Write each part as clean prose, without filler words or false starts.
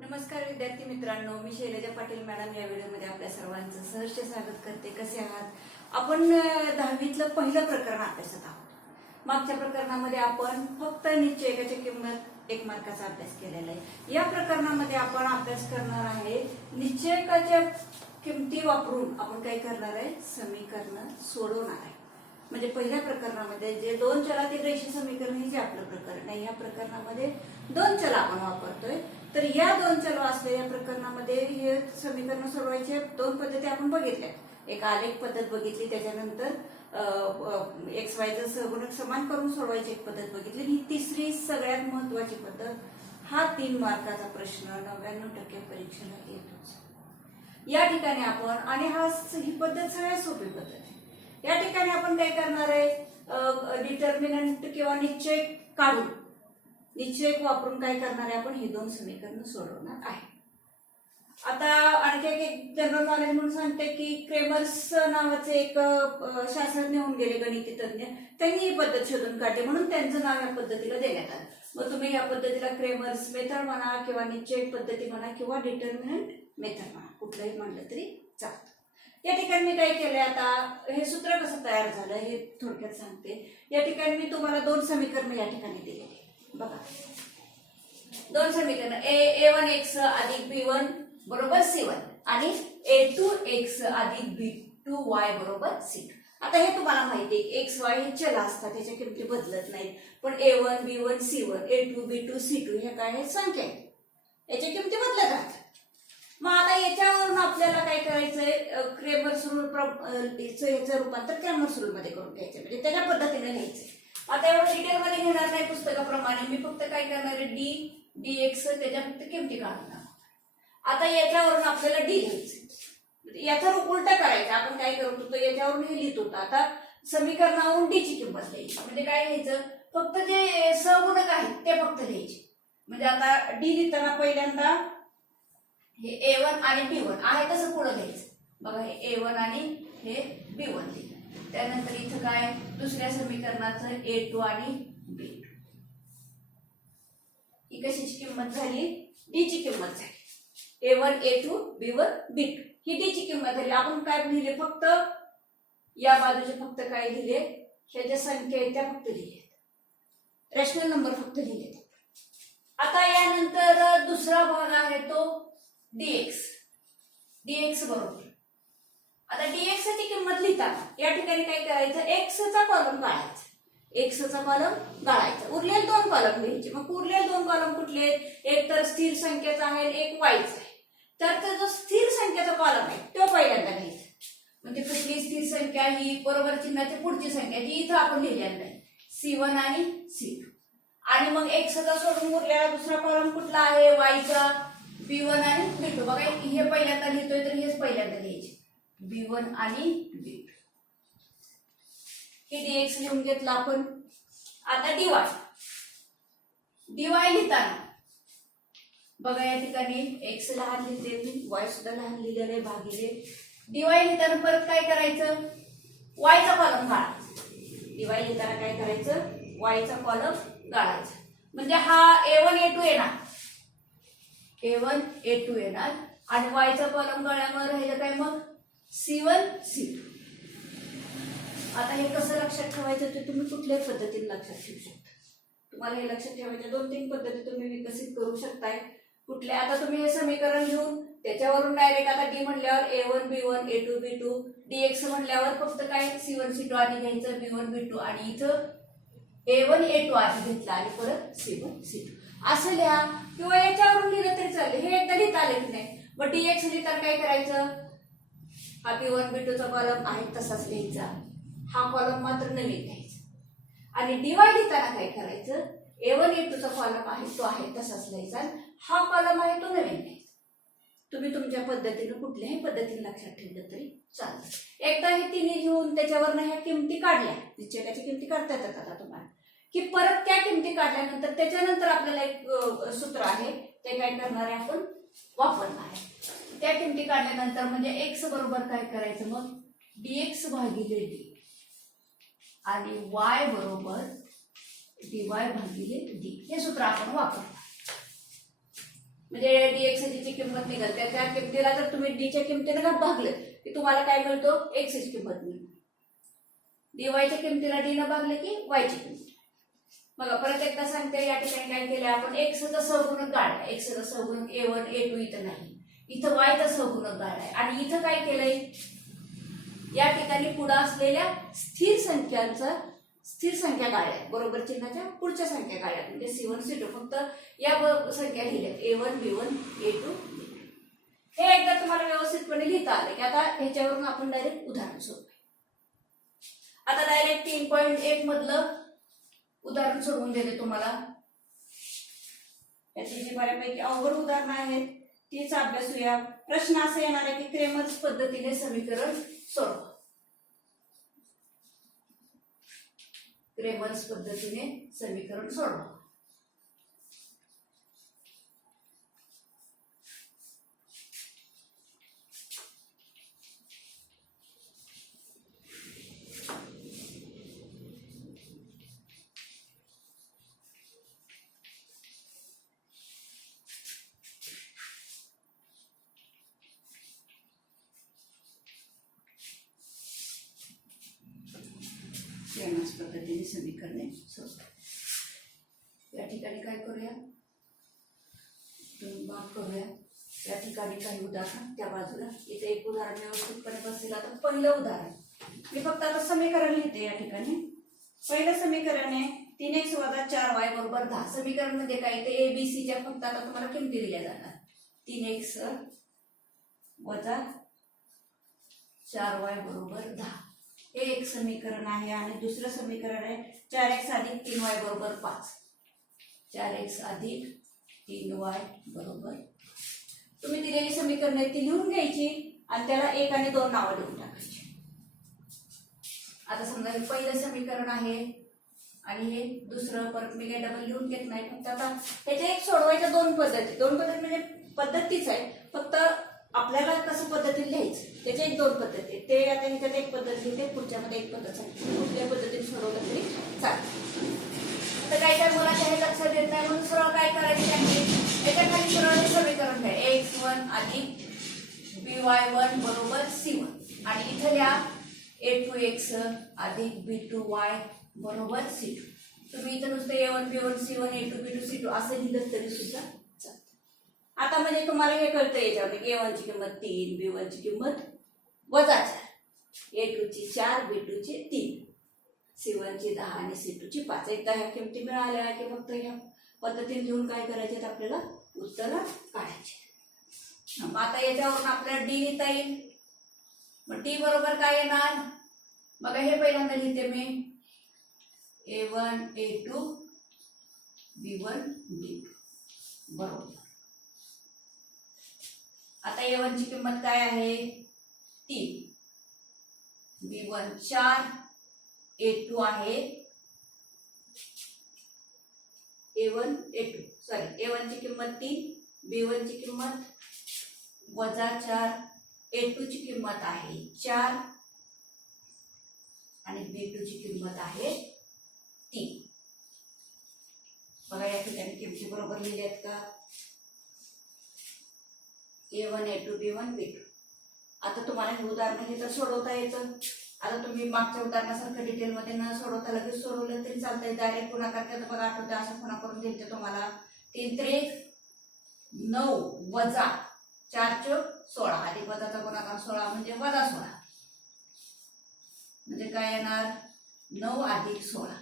नमस्कार विद्यार्थी मित्रांनो, मी शैलजा पाटील मॅडम या व्हिडिओमध्ये आपल्या सर्वांचं सहर्ष स्वागत करते. कसे आहात? आपण 10वीतलं पहिलं प्रकरण अभ्यासत आहोत. मागच्या प्रकरणामध्ये आपण फक्त निश्चयकाची किंमत 1 मार्काचा अभ्यास केलेला आहे. या प्रकरणामध्ये आपण अभ्यास करणार आहे निश्चयकाच्या किमती वापरून आपण काय करणार आहे, समीकरण सोडवणार आहे. म्हणजे पहिल्या प्रकरणामध्ये जे 2 चलातील रेषीय समीकरण हे जे आपलं प्रकरण आहे, या प्रकरणामध्ये 2 चल आपण वापरतोय. तर या 2 चल असलेल्या प्रकरणामध्ये हे समीकरण सोडवायचे 2 पद्धती आपण बघितल्या. एक आलेख पद्धत बघितली, त्याच्यानंतर एक्स वायचं सहगुणक समान करून सोडवायची एक पद्धत बघितली. ही तिसरी सगळ्यात महत्वाची पद्धत, हा 3 मार्काचा प्रश्न 99% परीक्षेला येतोच. या ठिकाणी आपण आणि ही पद्धत सगळ्यात सोपी पद्धत आहे. या ठिकाणी आपण काय करणार आहे, डिटर्मिनंट किंवा निश्चय काढून निश्चय वापरून काय करणार आहे, आपण हे 2 समीकरण सोडवणार आहे. आता आणखी एक जनरल नॉलेज म्हणून सांगते की क्रेमर्स नावाचे एक शास्त्रज्ञ होऊन गेले, गणिती तज्ञ. त्यांनी ही पद्धत शोधून काढली म्हणून त्यांचं नाव या पद्धतीला देण्यात आलं. मग तुम्ही या पद्धतीला क्रेमर्स मेथड म्हणा किंवा निश्चय पद्धती म्हणा किंवा डिटर्मिनंट मेथड म्हणा, कुठलंही म्हणलं तरी चालतं. या ठिकाणी मी काय केलंय, आता हे सूत्र कसं तयार झालं हे थोडक्यात सांगते. या ठिकाणी मी तुम्हाला 2 समीकरण या ठिकाणी दिलेली बघा. 2 समीकरण a1x अधिक b1 बरोबर c1 आणि a2x अधिक b2y बरोबर c2. आता हे तुम्हाला माहिती आहे एक्स वाय हे चल असतात, त्याच्या किमती बदलत नाहीत. पण a1 b1 c1 a2 b2 c2 हे काय आहेत, संख्या आहेत, याच्या किमती बदलत राहतात. मग आता याच्यावरून आपल्याला काय करायचंय, क्रेमर्स रूल याचं रूपांतर क्रॅमर्स रूल मध्ये करून घ्यायचं, म्हणजे त्याच्या पद्धतीने घ्यायचंय. आता एवढं डिटेल मध्ये घेणार नाही पुस्तकाप्रमाणे, मी फक्त काय करणार आहे, dx त्याच्या फक्त किमती काढणार. आता याच्यावरून आपल्याला डी घ्यायचं, याचा उलटा करायचा. आपण काय करत होतो, याच्यावरून हे लिहित होतो. आता समीकरणावरून डी ची किंमत लिहायची. म्हणजे काय लिहायचं, फक्त जे सहगुणक आहेत ते फक्त लिहायचे. म्हणजे आता डी लिहिताना पहिल्यांदा हे a1 आणि b1 आहे तसं पुढे घ्यायचं. बघा हे a1 आणि हे b1 लिहिलं. त्यानंतर इथं काय, दुसऱ्या समीकरणाचं a2 आणि b2. ही कशाची किंमत झाली, डी ची किंमत झाली. a1 a2 b1 b2 ही डी ची किंमत झाली. आपण काय लिहिले, फक्त या बाजूचे फक्त काय लिहिले, ह्याच्या संख्या आहेत त्या फक्त लिहिले, रॅशनल नंबर फक्त लिहिले. आता यानंतर दुसरा भाग आहे तो dx बरोबर. आता dx ची किंमत लिहिताना या ठिकाणी काय करायचं, x चा कॉलम गाळायचा, x चा कॉलम गाळायचा. उरलेले 2 कॉलम लिहायचे. मग उरलेले 2 कॉलम कुठले आहेत, एक तर स्थिर संख्येचा आहे, एक वायचा आहे. तर जो स्थिर संख्येचा कॉलम आहे तो पहिल्यांदा घ्यायचा. म्हणजे कुठली स्थिर संख्या, ही बरोबर चिन्हाची पुढची संख्या जी इथं आपण लिहिलेली नाही, c1 आणि c2. आणि मग x चा सोडून उरलेला दुसरा कॉलम कुठला आहे, y चा, b1 आणि b2. बघा हे पहिल्यांदा लिहितोय तर हेच पहिल्यांदा लिहायचे, b1 आणि b2. हे dx लिहून घेतलं आपण. आता dy लिहिताना बघा या ठिकाणी x लहान लिहिते मी, y सुद्धा लहान लिहिलेलं आहे, भागिले dy लिहिताना परत काय करायचं, y चा कॉलम गाळायचा. dy लिहिताना काय करायचं, y चा कॉलम गाळायचा. म्हणजे हा a1 a2 येणार, a1 a2 येणार आणि y चा कॉलम गाळ्यावर राहिलं काय, मग c1 c2. आता हे कसं लक्षात ठेवायचं ते तुम्ही कुठल्याही पद्धतीने लक्षात ठेवू शकता. तुम्हाला हे लक्षात ठेवायच्या 2-3 पद्धती तुम्ही विकसित करू शकताय. कुठल्या, आता तुम्ही हे समीकरण घेऊन त्याच्यावरून डायरेक्ट आता डी म्हणल्यावर a1 b1 a2 b2, dx म्हणल्यावर फक्त काय c1 c2 आधी घ्यायचं, b1 b2 आणि इथं a1 a2 आधी घेतलं आणि परत c1 c2 असं लिहा. किंवा याच्यावरून लिहिलं तरी चालेल, हे एकदा लिहिता आलं की नाही. मग dx लिहिताना काय करायचं, हा b1 b2 चा कॉलम आहे तसाच लिहायचा, हा कॉलम मात्र नवीन घ्यायचा. आणि dy लिहिताना काय करायचं, a1 a2 चा कॉलम आहे तो आहे तसाच लिहायचा, हा कॉलम आहे तो नवीन घ्यायचा. तुम्ही तुमच्या पद्धतीने कुठल्याही पद्धतीने लक्षात ठेवलं तरी चालतं. एकदा हे तिन्ही लिहून त्याच्यावरनं ह्या किमती काढल्या, निश्चयकाची किमती काढता येतात आता तुम्हाला, की परत त्या किमती काढल्यानंतर त्याच्यानंतर आपल्याला एक सूत्र आहे ते काय करणार आहे, आपण वापरणार आहे. त्या किमती काढल्यानंतर म्हणजे x बरोबर काय करायचं, मग dx भागिले d आणि y बरोबर dy भागिले d हे सूत्र आपण वापरणार. म्हणजे किंमत निघाल त्या किमतीला जर तुम्ही डीच्या किमतीने का भागलं की तुम्हाला काय मिळतो एक्सची किंमत मिळते. dy च्या किमतीला डी न भागले की y ची किंमत. बघा परत एकदा सांगते, या ठिकाणी काय केलंय आपण एक्सचा सहगुणक काढला. एक्सचा सहगुणक a1 a2 इथं नाही, इथं y चा सहगुणक काढलाय. आणि इथं काय केलंय, या ठिकाणी पुढे असलेल्या स्थिर संख्या काढल्या, बरोबर चिन्हाच्या पुढच्या संख्या काढल्या, म्हणजे c1 c2 फक्त या संख्या लिहिल्या a1 b1 a2. हे एकदा तुम्हाला व्यवस्थितपणे लिहिता आलं की आता ह्याच्यावरून आपण डायरेक्ट उदाहरण सोडवूया. आता डायरेक्ट 3.1 मधलं उदाहरण सोडवून देते तुम्हाला. याची जी बऱ्यापैकी अवघड उदाहरणं आहेत तीच अभ्यासूया. प्रश्न असा येणार आहे की क्रेमर्स पद्धतीने समीकरण सोडवा. क्रेमर्स पद्धतीने समीकरण सोडवा. क्रेमर्स पद्धतीने समीकरणे सोडवा. या ठिकाणी काय करूया, भाग करूया. या ठिकाणी काही उदाहरण, त्या बाजूला इथे एक उदाहरण व्यवस्थितपणे बसलेलं. आता पहिलं उदाहरण मी फक्त आता समीकरण लिहिते. या ठिकाणी पहिलं समीकरण आहे 3x - 4y = 10. समीकरण म्हणजे काय, ते एबीसीच्या फक्त आता तुम्हाला किमती दिल्या जाणार. 3x - 4y = 10 हे एक समीकरण आहे. आणि दुसरं समीकरण आहे 4x + 3y = 5. 4x + 3y = तुम्ही दिलेली समीकरण आहे ती लिहून घ्यायची आणि त्याला 1 आणि 2 नावं देऊन टाकायची. आता समजा हे पहिलं समीकरण आहे आणि हे दुसरं, परत मी काही डबल लिहून घेत नाही. फक्त आता ह्याच्या एक सोडवायच्या दोन पद्धती म्हणजे पद्धतीच आहे, फक्त आपल्याला कसं पद्धतीने लिहायचं त्याच्या एक दोन पद्धती. ते आता ह्याच्यात एक पद्धत लिहिते, पुढच्यामध्ये एक पद्धत आहे, कुठल्या पद्धतीने सोडवलं तरी चालेल. तर काही मुलाच्या हे लक्षात येत नाही म्हणून सरळ काय करायचे त्यांनी याच्या खाली सरळ समीकरण घ्या x1 + by1 = c1 आणि इथे लिहा a2x + b2y = c2. तुम्ही इथं नुसतं a1 b1 c1 a2 b2 c2 असं लिहिलं तरी सुद्धा चालतं. आता म्हणजे तुम्हाला हे कळतं याच्यावर a1 ची किंमत 3, b1 ची किंमत -4, a2 ची 4, b2 ची 3, c1 ची 10 आणि c2 ची 5. एकदा ह्या किमती मिळाल्या की फक्त ह्या पद्धतीने घेऊन काय करायचे, आपल्याला उत्तर काढायचे. मग आता याच्यावरून आपल्याला डी लिहिता येईल. मग डी बरोबर काय येणार, बघा हे पहिल्यांदा लिहिते मी a1 a2 b1 b2 बरोबर. आता a1 ची किंमत काय आहे 3, b1 4, a2 आहे a1 ची किंमत 3, b1 ची किंमत -4, a2 ची किंमत आहे 4 आणि b2 ची किंमत आहे 3. बघा या ठिकाणी किमती बरोबर लिहिल्यात का, a1 a2 b1 b2. आता तुम्हाला हे उदाहरण हे तर सोडवता येतं. आता तुम्ही मागच्या उदाहरणासारखं डिटेलमध्ये न सोडवता लगेच सोडवलं तरी चालतंय. डायरेक्ट गुणाकार केला बघा, आठवतं असं पुन्हा करून दिलं तुम्हाला. 3 त्रिक 9 - 4 चोक 16 अधिक वजाचा गुणाकार 16 म्हणजे -16. म्हणजे काय येणार 9 + 16.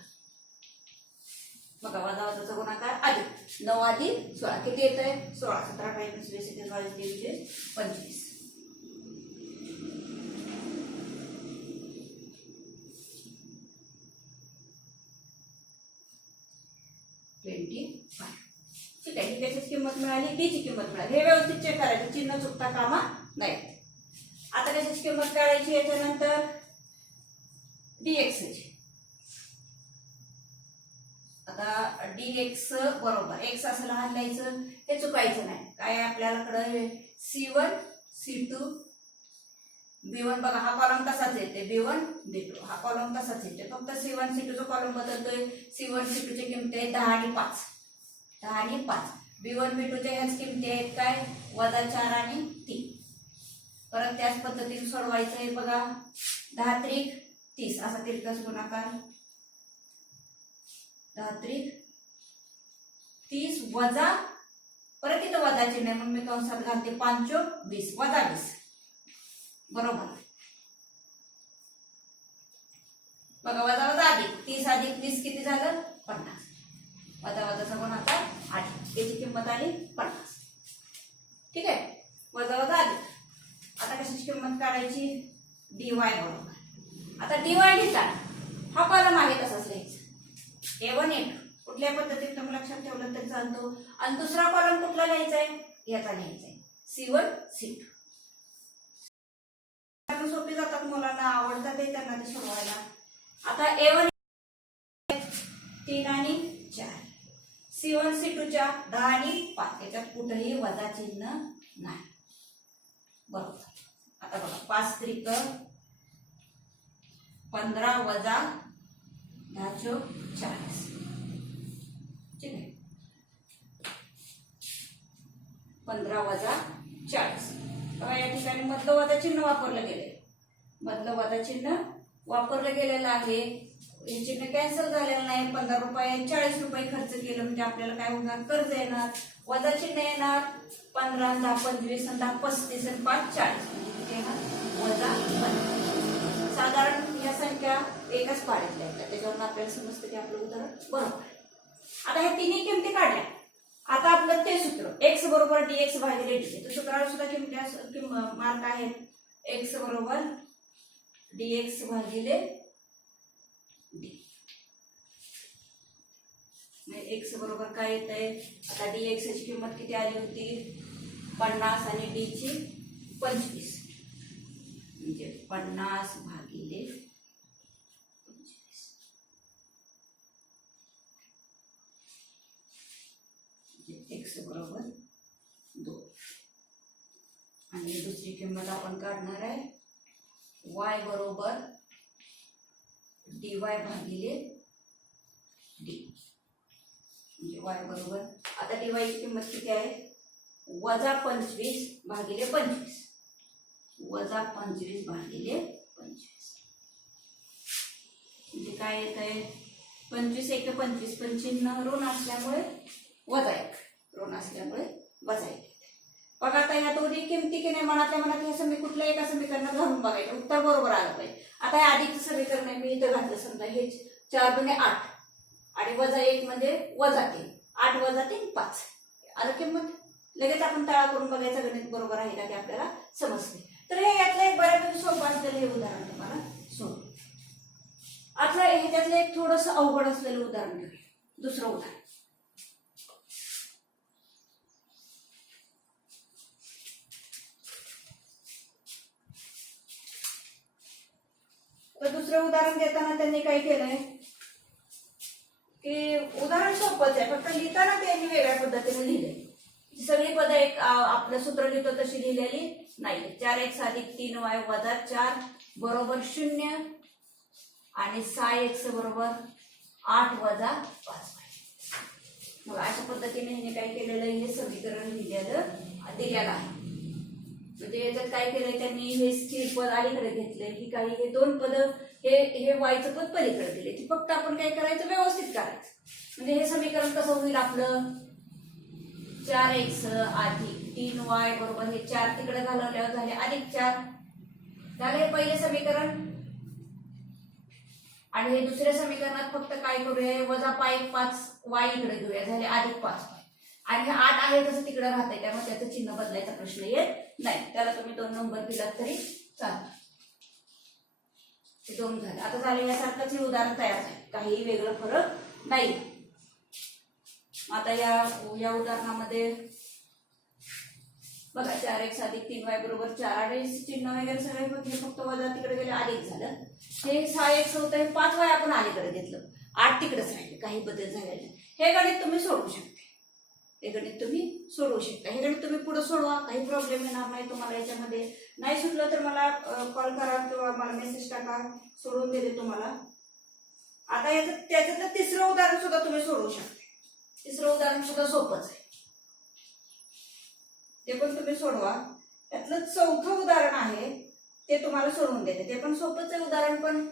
बघा वजाचा गुणाकार अधिक 9 + 16 किती येत आहे 16. 17 × 20 = 25. 25. ठीक आहे, त्याचीच किंमत मिळाली, डी ची किंमत मिळाली. हे व्यवस्थित चेक करायचं, चिन्ह चुकता कामा नाही. आता त्याचीच किंमत काढायची. याच्यानंतर dx ची. आता dx बरोबर x असं लहान लिहायचं, हे चुकायचं नाही. काय आपल्याकडे c1 c2 b1 बघा हा कॉलम तसाच येते, b1 b2 हा कॉलम तसाच येते, फक्त c1 c2 चा कॉलम बदलतोय. c1 c2 ची किंमत आहे 10 आणि 5. 10 आणि 5 B1 B2 च्या ह्याच किमती आहेत काय, -4 आणि 3. परत त्याच पद्धतीने सोडवायचं आहे बघा. 10 त्रिक 30 असा तिरकस गुणाकार, 10 त्रिक 30 वजा, परत इथं वजा चिन्ह आहे म्हणून मी कंसात घालते 5 चोक 20 वजा 20. बरोबर. बघा वजा वजा अधिक 30 अधिक 20 किती झालं 50. वजा वजाचा गुणाकार अधिक, याची किंमत आली 50. ठीक आहे. वजा वजा अधिक. आता कशाची किंमत काढायची, dy बरोबर. आता dy लिहिताना हा कॉलम आहे तसाच लिहायचा, A1 A2 कुठल्या पद्धतीने तुम्ही लक्षात ठेवलं तर चालतो. आणि दुसरा कॉलम कुठला लिहायचा आहे, याचा लिहायचा आहे, C1 C2. सोपी जातात मुलांना, आवडतात ते त्यांना ते सोडवायला. आता A1 3 आणि 4, C1 C2 च्या 10 आणि 5, याच्यात कुठेही वजा चिन्ह नाही. बरोबर. आता बघा 5 त्रिक 15 वजा 10 चोक 40. ठीक आहे. 15 वजा 40. बघा या ठिकाणी मधलं वजा चिन्ह वापरलं गेले, मधलं वजा चिन्ह वापरलं गेलेलं आहे. हे चिन्ह कॅन्सल झालेलं नाही. 15 रुपये 40 रुपये खर्च केलं म्हणजे आपल्याला काय होणार, कर्ज येणार, वजा चिन्ह येणार. 15 10 25 आणि 10 35 आणि 5 40 म्हणजे किती येणार, वजा 15. साधारण या संख्या एकच पाड्यातल्या आहेत, त्याच्यावरून आपल्याला समजतं की आपलं उदाहरण बरोबर. आता ह्या तिन्ही किमती काढल्या. आता आपलं ते सूत्र x बरोबर dx भागिले dt, तर सूत्राला सुद्धा किमती मार्क आहेत. x बरोबर dx भागिले d. x बरोबर काय येत आहे, आता dx ची किंमत किती आली होती 50 आणि d ची 25, म्हणजे 50 भागिले 25. x बरोबर 2. आणि दुसरी किंमत आपण काढणार आहे y बरोबर dy भागिले d, म्हणजे y बरोबर, आता dy ची किंमत किती आहे वजा 25 भागिले 25, वजा 25 भागिले 25, म्हणजे काय येत आहे 25 एक 25, पण चिन्ह ऋण असल्यामुळे वजा 1, ऋण असल्यामुळे वजा 1. बघा आता ह्या दोन्ही किमती की नाही मनातल्या मनात हे समीकरण कुठल्या एका समीकरणात घालून बघायचं, उत्तर बरोबर आलं पाहिजे. आता हे आधीचं समीकरण आहे, मी इथं घातलं, समजा हे 4 दुने 8 आणि वजा 1 म्हणजे वजा 3, 8 वजा 3 5 आलं किंमत. लगेच आपण तळा करून बघायचं गणित बरोबर आहे का ते आपल्याला समजते. तर हे यातलं एक बऱ्यापैकी सोपं असलेलं हे उदाहरण तुम्हाला सोडलं. आता ह्याच्यातलं एक थोडंसं अवघड असलेलं उदाहरण घेऊया, दुसरं उदाहरण. तर दुसरं उदाहरण देताना त्यांनी काय केलंय की उदाहरण सोपंच आहे, फक्त लिहिताना त्यांनी वेगळ्या पद्धतीने लिहिलंय. सगळी पदं एक आपलं सूत्र लिहितो तशी लिहिलेली नाही. 4x अधिक 3y वजा 4 बरोबर 0 आणि 6x बरोबर 8 वजा 5y. मग अशा पद्धतीने हिने काय केलेलं, हे समीकरण लिहिलेलं दिलेलं आहे. म्हणजे याच्यात काय केलंय त्यांनी, हे स्थिर पद अलीकडे घेतले, ही काही हे दोन पद हे वायचं पद पलीकडे दिले, ती फक्त आपण काय करायचं व्यवस्थित करायचं. म्हणजे हे समीकरण कसं होईल आपलं, 4x अधिक 3y बरोबर हे 4 तिकडे घालवल्यावर झाले अधिक 4 झाले पहिले समीकरण. आणि हे दुसऱ्या समीकरणात फक्त काय करूया, वजा 5y इकडे घेऊया, झाले अधिक 5y. आणि हे 8 आहे तसं तिकडे राहतंय, त्यामुळे त्याचं चिन्ह बदलायचा प्रश्न येत नाही. त्याला तुम्ही 2 नंबर दिलात तरी चालतं. हे 2 झाले. आता झाले यासारखंच हे उदाहरण तयार झाले, काही वेगळं फरक नाही. आता या उदाहरणामध्ये बघा 4x अधिक 3y बरोबर 4 आणि चिन्ह वगैरे सगळे हे फक्त वजा तिकडे गेले अधिक झालं. हे 6x होतं, हे 5y आपण अलीकडे घेतलं, 8 तिकडेच राहिले, काही बदल झालेले. हे गणित तुम्ही सोडवू शकता, हे गणित तुम्ही सोडवू शकता. हे गणित तुम्ही पुढे सोडवा, काही प्रॉब्लेम येणार नाही तुम्हाला. याच्यामध्ये नाही सुटलं तर मला कॉल करा किंवा मला मेसेज टाका, सोडवून देते तुम्हाला. आता त्याच्यातलं तिसरं उदाहरण सुद्धा तुम्ही सोडवू शकता. तिसरं उदाहरण सुद्धा सोपंच आहे. ते पण तुम्ही सोडवा. त्यातलं चौथं उदाहरण आहे ते तुम्हाला सोडवून देते. ते पण सोपंच आहे उदाहरण, पण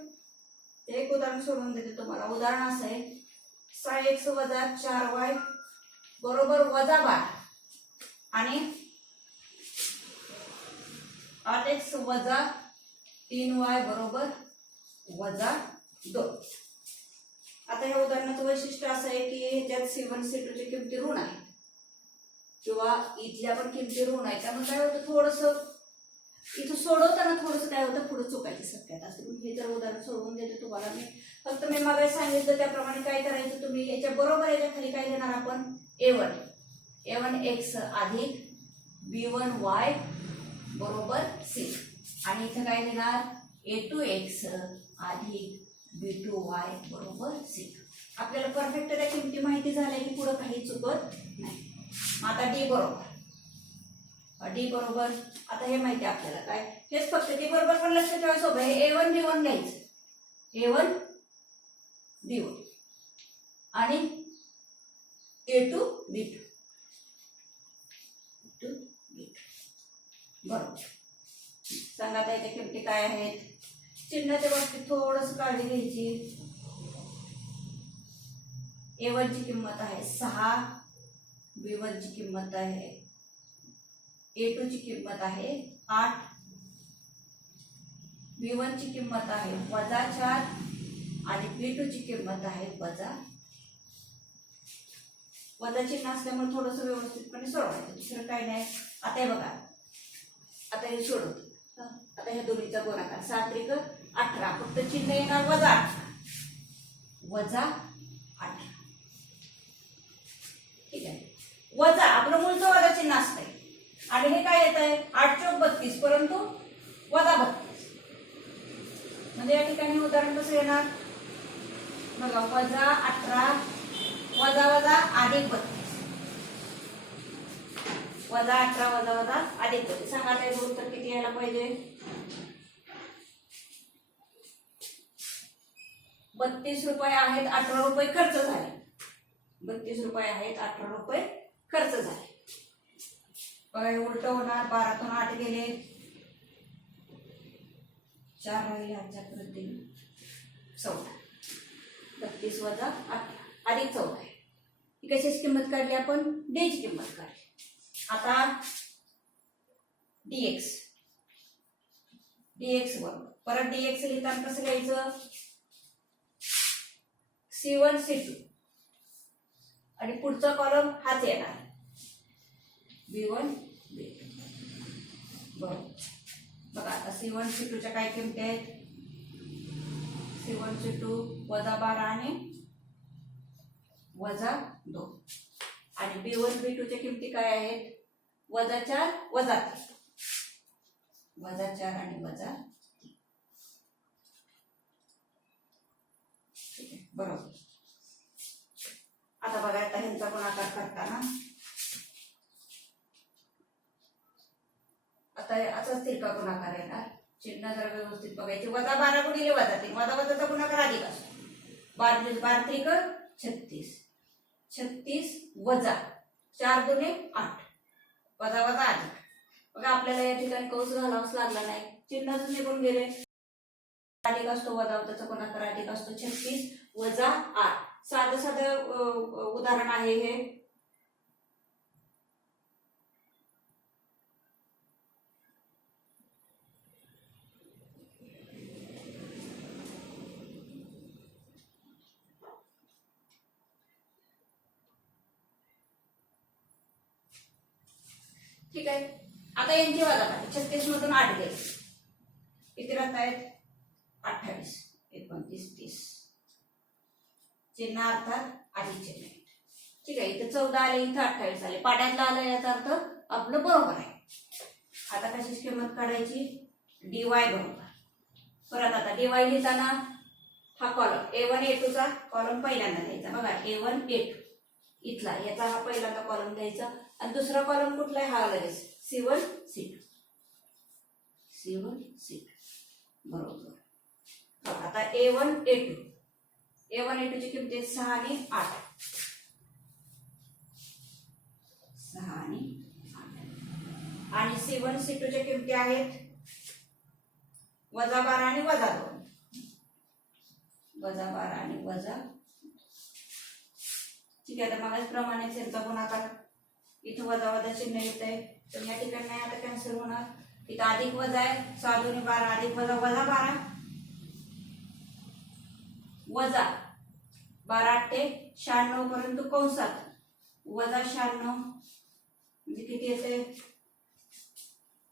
एक उदाहरण सोडवून देते तुम्हाला. उदाहरण असं आहे 6x वजा 4y बरोबर -12 आणि 8x वजा 3y बरोबर -2. आता ह्या उदाहरणाचं वैशिष्ट्य असं आहे की ह्याच्यात C1 C2 ची किमती ऋण आहे किंवा इथल्या पण किमती ऋण आहे. त्यामुळे काय होतं, थोडंसं इथं सोडवताना थोडंसं काय होतं, पुढे चुकायची शक्यता असते. हे जर उदाहरण सोडवून देते तुम्हाला मी. फक्त मी मागे सांगितलं त्याप्रमाणे काय करायचं तुम्ही, याच्या बरोबर याच्या खाली काय देणार आपण, a1x अधिक b1y बरोबर c, आणि इथं काय देणार a2x अधिक b2y बरोबर c. आपल्याला परफेक्ट त्या किमती माहिती झाल्या की पुढे काही चुकत नाही. आता डी बरोबर आता हे माहिती आपल्याला काय, हेच फक्त डी बरोबर पण लक्षात ठेवायचं सोपं आहे. a1 b1 घ्यायचं, a1 b1 आणि a2 b2 बरोबर. सांगा आता याच्या किमती काय आहेत. चिन्हाच्या बाबतीत थोडस काळजी घ्यायची. a1 ची किंमत आहे 6, b1 ची किंमत आहे, a2 ची किंमत आहे 8, b1 ची किंमत आहे -4 आणि b2 ची किंमत आहे वजा चिन्ह असल्यामुळे थोडस व्यवस्थितपणे सोडवायचं, दुसरं काही नाही. आता हे बघा, आता हे सोडवतो. आता ह्या दोन्हीचा गुणाकार 7 त्रिक 18, फक्त चिन्ह येणार -18. ठीक आहे. वजा आपलं मूळचं वजा चिन्ह असतंय आणि हे काय येत आहे 8 चौक 32 परंतु -32. म्हणजे या ठिकाणी उदाहरण कसं येणार बघा, -18 वजा वजा अधिक 32, -18 वजा वजा अधिक 32. सांगा आता याचं उत्तर किती यायला पाहिजे. 32 रुपये आहेत, 18 रुपये खर्च झाले. 32 रुपये आहेत, 18 रुपये खर्च झाले. बघा हे उलट होणार, 12तून 8 गेले, 4 राहिले, आजच्या प्रति 14. 32 वजा 18 अधिक 14 आहे. ही कशाची किंमत काढली आपण, डी ची किंमत काढली. आता dx बरोबर परत dx लिहिताना कसं लिहायचं, C1 C2 आणि पुढचा कॉलम हाच येणार b1 b2 बरोबर. बघा आता C1 C2 च्या काय किमती आहेत, C1 C2 -12 आणि -2 आणि b1 b2 च्या किमती काय आहेत, -4 -3, -4 आणि -3. ठीक आहे बरोबर. आता बघा आता ह्यांचा गुणाकार करताना आता असाच तिरका गुणाकार येणार. चिन्ह जर व्यवस्थित बघायचे, -12 गुणिले -3, वजाचा गुणाकार अधिक असतो. 12 त्रिक 36, 36 वजा 4 दुने 8 वजा वजा अधिक. बघा आपल्याला या ठिकाणी कौस घालावाच लागला नाही, चिन्हच निघून गेले. अधिक असतो, वजाचा गुणाकार अधिक असतो. 36 वजा 8 साधं साधं उदाहरण आहे हे. ठीक आहे. आता यांची वजाबाकी 36 मधून 8 गेले, किती राहत आहेत 28, 29, 30. चिन्ह अर्थात अधिक चिन्ह. ठीक आहे. इथं 14 आले, इथं 28 आले, पाड्यातला आलं याचा अर्थ आपलं बरोबर आहे. आता कशाची किंमत काढायची, dy बरोबर. परत आता dy लिहिताना हा कॉलम a1 a2 चा कॉलम पहिल्यांदा घ्यायचा. बघा a1 a2 इथला याचा हा पहिल्यांदा कॉलम घ्यायचा आणि दुसरा कॉलम कुठला आहे, हा लगेच C1 C2 बरोबर. आता a1 a2 ची किंमत 6 आणि 8, 6 आणि 8. C1 C2 च्या किमती आहेत -12 आणि -2. -12 आणि -. ठीक आहे, आता मागास प्रमाणेच यांचा गुणाकार. इथं वजा वजा चिन्ह येत आहे, तर या ठिकाणी नाही आता कॅन्सल होणार. इथं अधिक वजा आहे, 6 दुनी 12 अधिक वजा वजा 12 वजा 12 8 96 परंतु कंसात -96 म्हणजे किती येते?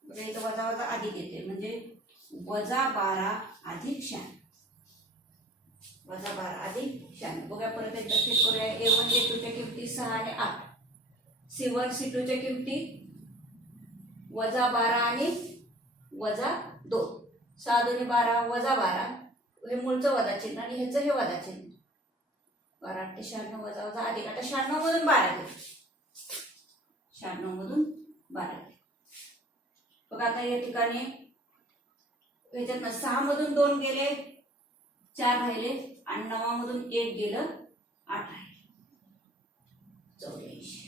इथं वजा वजा अधिक येते म्हणजे -12 अधिक 96. -12 अधिक 96. बघा परत एकदा चेक करूया. A1 A2 च्या किमती 6 आणि 8. C1 C2 च्या किमती -12 आणि -2. 6 दुनी 12 वजा 12 हे मूळचं वजा चिन्ह आणि ह्याचं हे वजा चिन्ह. 12 8 96 वजा वजा अधिक. आता 96 मधून 12 गेले. 96 मधून 12 गेले. बघा आता या ठिकाणी ह्याच्यातनं 6 मधून 2 गेले, 4 राहिले आणि 9 मधून 1 गेलं, 8 राहिले. 84.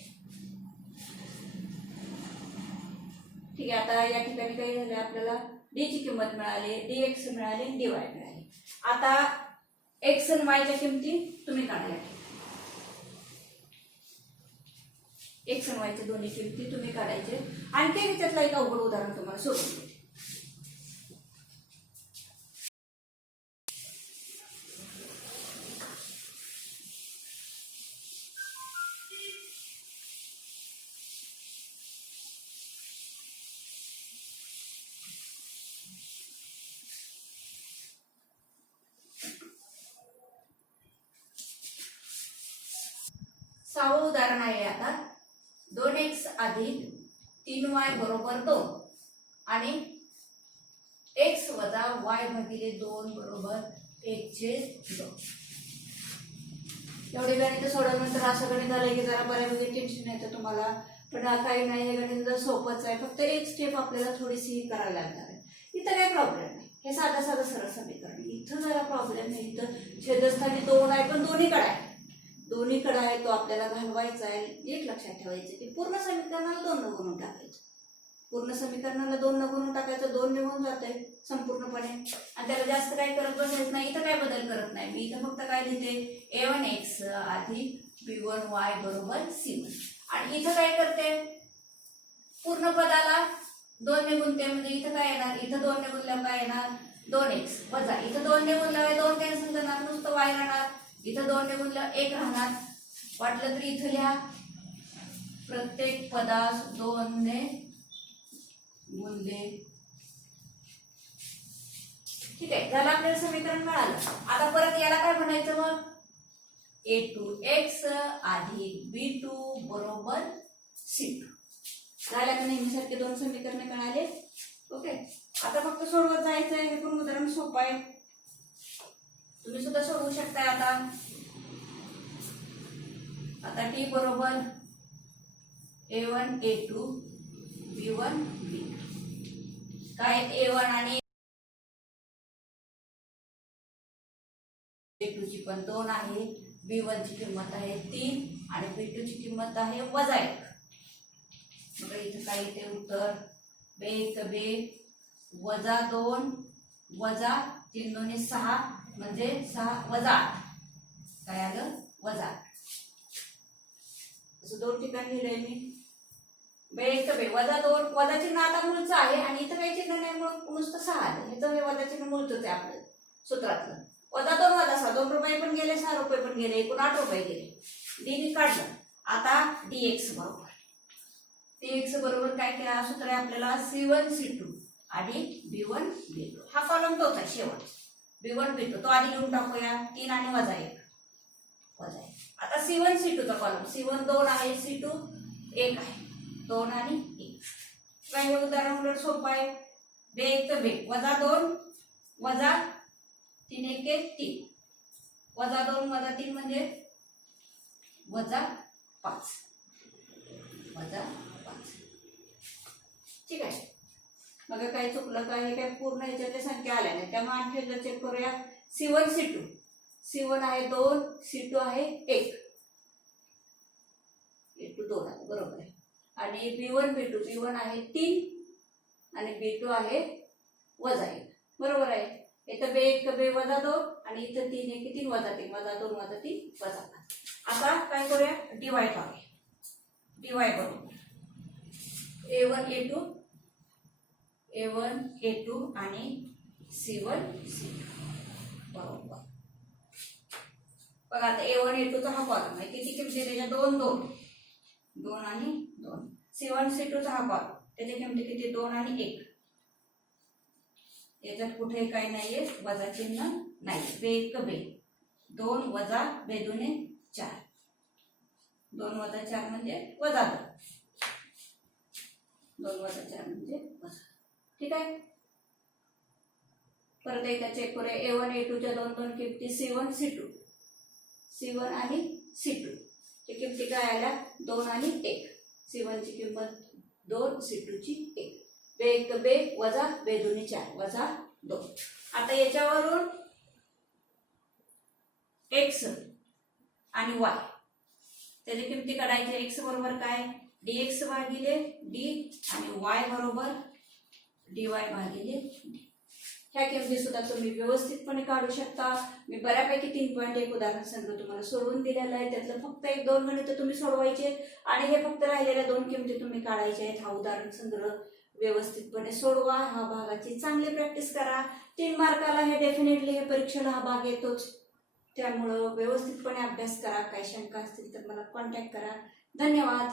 ठीक आहे, आता या ठिकाणी काय झालं? आपल्याला d ची किंमत मिळाली, dx मिळाली, dy मिळाली. आता x आणि y च्या किमती तुम्ही काढायला. x आणि y च्या दोन्ही किमती तुम्ही काढायचे. आणखी याच्यातलं एक अवघड उदाहरण तुम्हाला सोडून देते. सहावं उदाहरण आहे आता. 2x अधिक 3y बरोबर 2 आणि x वजा y भागिले 2 बरोबर 1/2. एवढे गणित सोडवल्यानंतर असं गणित आलं की जरा बऱ्यापैकी टेन्शन येतं तुम्हाला, पण काही नाही, हे गणित जर सोपंच आहे. फक्त एक स्टेप आपल्याला थोडीशी करायला लागणार आहे. इथं काही प्रॉब्लेम नाही, हे साधं साधं सरळ समीकरण. इथं जरा प्रॉब्लेम नाही. इथं छेदस्थानी 2 आहे पण दोन्हीकडे आहे. दोन्हीकडे आहे तो आपल्याला घालवायचा आहे. एक लक्षात ठेवायचं की पूर्ण समीकरणाला 2 न गुणून टाकायचं. पूर्ण समीकरणाला 2 न गुणून टाकायचं, 2 निघून जाते संपूर्णपणे आणि त्याला जास्त काही करत बसायचं नाही. इथं काय बदल करत नाही मी. इथं फक्त काय लिहिते? A1x अधिक B1y बरोबर C1. आणि इथं काय करते? पूर्ण पदाला 2 ने गुणते म्हणजे इथं काय येणार? इथं 2 ने गुणल्यावर काय येणार? 2x वजा इथं 2 ने गुणल्यावर 2 कॅन्सल करणार, नुसतं y राहणार. इथं 2 ने गुणल्यावर 1 राहणार. वाटलं तरी इथं लिहा, प्रत्येक पदास 2 ने गुणले. ठीक आहे, झालं आपल्याला समीकरण मिळालं. आता परत याला काय म्हणायचं मग? A2x अधिक B2 बरोबर C2. झाल्या का नेहमीसारखे 2 समीकरणे मिळाले. ओके, आता फक्त सोडवत जायचं आहे. हे पण उदाहरण सोपं आहे, तुम्ही सुद्धा सोडवू शकता. आता t बरोबर A1 A2 B1 B2. काय A1 आणि A2 ची पण 2 आहे, B1 ची किंमत आहे 3 आणि B2 ची किंमत आहे -1. मग इथं काय येते उत्तर? -2 वजा 3 दोन्ही 6 म्हणजे 6 वजा 8. काय आलं? वजा 8. असं 2 ठिकाणी लिहिलंय मी. -2 वजा चिन्ह आता मूळचं आहे आणि इथं काही चिन्ह नाही, मग नुसतं 6 आलं. ह्याचं हे वजा चिन्ह मूळचंच आहे आपलं सूत्रातलं. -2 वजा 6, 2 रुपये पण गेले, 6 रुपये पण गेले, एकूण 8 रुपये गेले. डी काढलं. आता dx बरोबर काय केलं? सूत्र आहे आपल्याला C1 C2 आणि B1 B2. हा कॉलम तोच आहे शेवट. B1 B2 तो आधी लिहून टाकूया. 3 आणि वजा 1 वजा 1. आता C1 C2 चा कॉलम. C1 2 आहे, C2 1 आहे. 2 आणि 1. काही उदाहरण उलट सोपं आहे. वजा 2 वजा 3 1 3 वजा 2 वजा 3 म्हणजे वजा 5 वजा 5. ठीक आहे, मग काय चुकलं काय? हे काय पूर्ण ह्याच्यातल्या संख्या आल्या नाही, त्यामुळे आणखी एकदा चेक करूया. C1 C2. C1 आहे 2, C2 आहे 1. A2 2 आहे, बरोबर आहे. आणि B1 B2 B1 आहे 3, आणि B2 आहे -1 बरोबर आहे. इथं बे वजा 2 आणि इथं 3 1 3 वजा 3 वजा 2 वजा 3 वजा 5. आता काय करूया, डिवाइड करूया. डिवाइड बरोबर A1 A2 आणि C1 C2 बरोबर. बघा आता A1 A2 चा हा कॉलम आहे, किती किमती त्याच्या 2 2 2 आणि 2. C1 C2 चा हा कॉलम, त्याच्या किमती किती 2 आणि 1. याच्यात कुठे काही नाहीये, वजा चिन्ह नाही. बे 2 वजा बे 2 4. 2 वजा 4 म्हणजे वजा 2 वजा 4 म्हणजे वजा. ठीक आहे. परत एकदा चेक करूया. A1 A2 च्या 2 2 किमती C1 C1 आणि C2 ची किमती काय आल्या 2 आणि 1. C1 ची किंमत 2 C2 ची 1. बे वजा बे 2 4 वजा 2. आता याच्यावरून x आणि y त्याची किमती काढायची. x बरोबर काय dx भागिले d आणि y बरोबर dy भागिले d. ह्या किमती सुद्धा तुम्ही व्यवस्थितपणे काढू शकता. मी बऱ्यापैकी 3.1 उदाहरण संग्रह तुम्हाला सोडवून दिलेला आहे. त्यातलं फक्त 1-2 गणित तुम्ही सोडवायचे आणि हे फक्त राहिलेल्या 2 किमती तुम्ही काढायच्या आहेत. हा उदाहरण संग्रह व्यवस्थितपणे सोडवा. हा भागाची चांगली प्रॅक्टिस करा. 3 मार्काला हे डेफिनेटली हे परीक्षेला हा भाग येतोच. त्यामुळं व्यवस्थितपणे अभ्यास करा. काही शंका असतील तर मला कॉन्टॅक्ट करा. धन्यवाद.